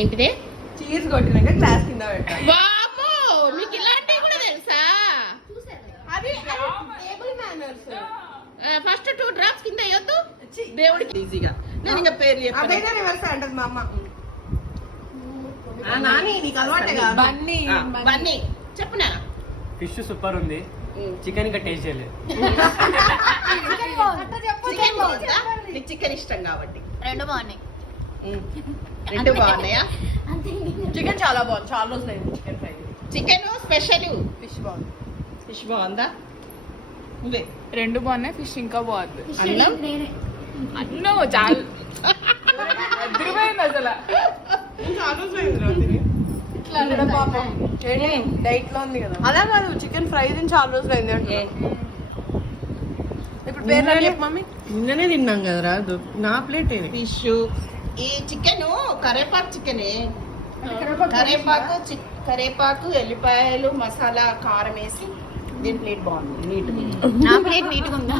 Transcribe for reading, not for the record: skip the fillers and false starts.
ఏంటిదే? Cheese కొట్టినాక glass కింద పెట్టాలి. వామ్మో, మీకు ఇలాంటివి కూడా తెలుసా? అది టేబుల్ మేనర్స్. ఫస్ట్ 2 డ్రాప్స్ కింద వేయొద్దు దేవుడికి ఈజీగా. నేను ఇంకా పేరు చెప్పాను. అదైనా రివర్స్ అంటది మా అమ్మ. నాని నీకు అలవాటేగా. బన్నీ బన్నీ చెప్పునా? ఫిష్ సూపర్ ఉంది, చికెన్ ఇంకా టేస్ట్ చేయలేదు. చికెన్ బాగుందా? నీకు చికెన్ ఇష్టం కాబట్టి. 2 బాగున్నాయి. 2 బాగున్నాయా? చికెన్ చాలా బాగుంది. చాలా రోజులు అయింది chicken fry. Chicken special. Fish బాగుంది. ఫిష్ బాగుందా? నువ్వే 2 బాగున్నాయి. ఫిష్ ఇంకా బాగుంది. అన్నం అన్నం చాలా అదిరిపోయింది అసలు. చాలా రోజులు అయింది రా తిని. డైట్ లో ఉంది కదా. అలా కాదు, చికెన్ ఫ్రై తిని చాలా రోజులు అయింది అంటే. ఇప్పుడు పేరు చెప్పు మమ్మీ. నిన్ననే తిన్నాం కదరా, నా ప్లేట్ ఫిష్. ఈ చికెన్ కరేపాకు చికెనే. కరేపాకు ఎల్లిపాయలు మసాలా కారం వేసి దీని ప్లేట్ బాగుంది. నీట్ నా ప్లేట్ నీట్గా ఉందా?